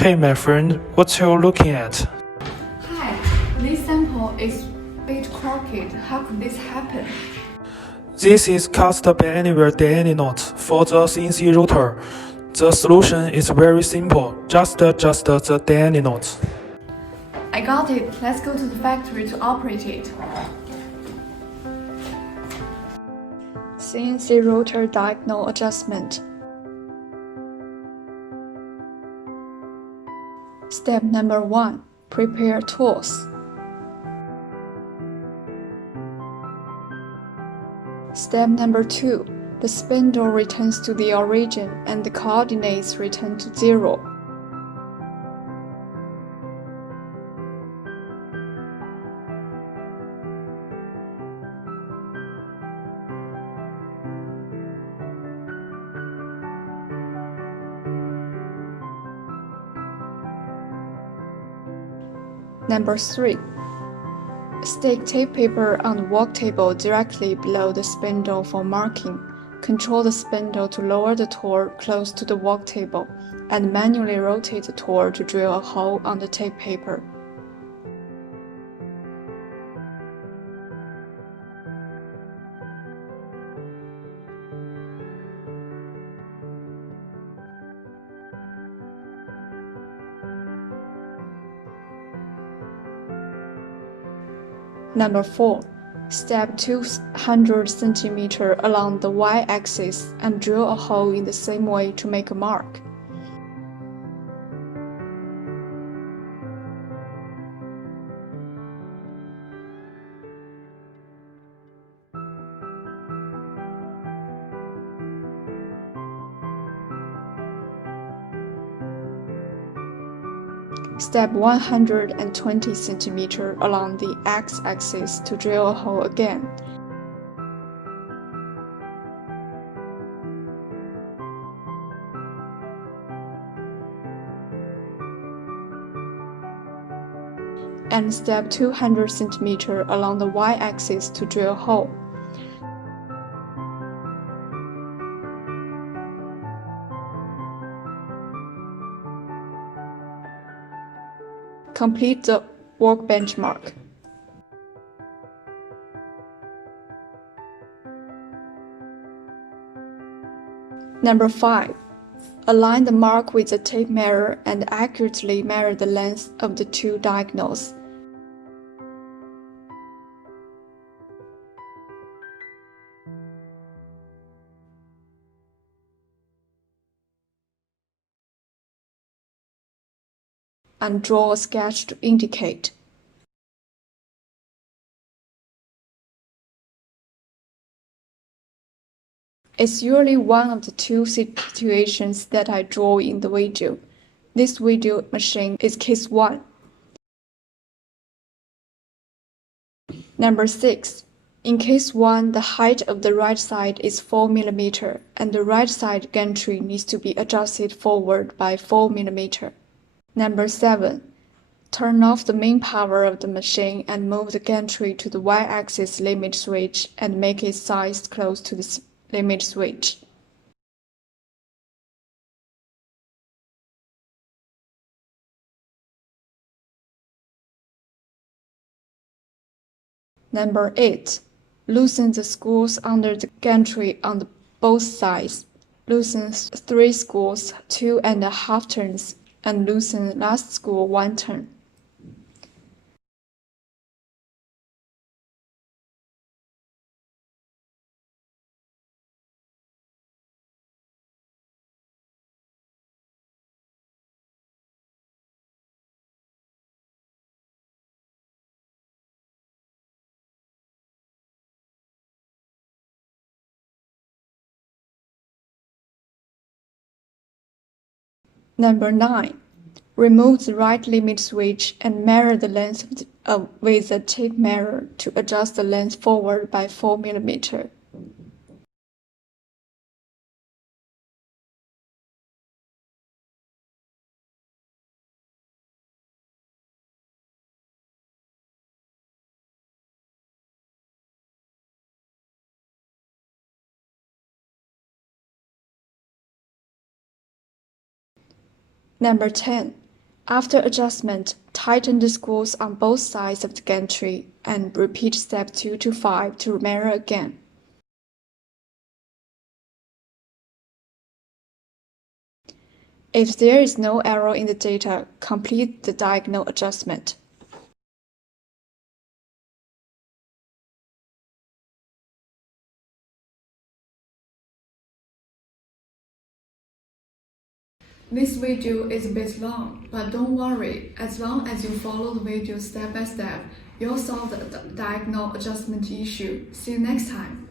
Hey my friend, what you looking at? Hi, this sample is a bit crooked. How could this happen? This is cast by anywhere DNA knot for the CNC router. The solution is very simple, just adjust the DNA knot. I got it. Let's go to the factory to operate it. CNC router diagonal adjustment. Step number 1. Prepare tools. Step number 2. The spindle returns to the origin and the coordinates return to 0. Number 3. Stick tape paper on the work table directly below the spindle for marking. Control the spindle to lower the tool close to the work table, and manually rotate the tool to drill a hole on the tape paper. Number 4. Step 200 cm along the y-axis and drill a hole in the same way to make a mark. Step 120 cm along the x-axis to drill a hole again. And step 200 cm along the y-axis to drill a hole. Complete the workbench mark. Number 5. Align the mark with the tape measure and accurately measure the length of the two diagonals. And draw a sketch to indicate. It's usually one of the two situations that I draw in the video. This video machine is case 1. Number 6. In case 1, the height of the right side is 4 mm, and the right side gantry needs to be adjusted forward by 4 mm. Number 7. Turn off the main power of the machine and move the gantry to the y-axis limit switch and make it sized close to the limit switch. Number 8. Loosen the screws under the gantry on both sides. Loosen 3 screws 2.5 turns and loosen last screw 1 turn. Number 9. Remove the right limit switch and measure the length with a tape measure to adjust the length forward by 4 mm. Number 10. After adjustment, tighten the screws on both sides of the gantry and repeat step 2 to 5 to mirror again. If there is no error in the data, complete the diagonal adjustment. This video is a bit long, but don't worry, as long as you follow the video step by step, you'll solve the diagonal adjustment issue. See you next time!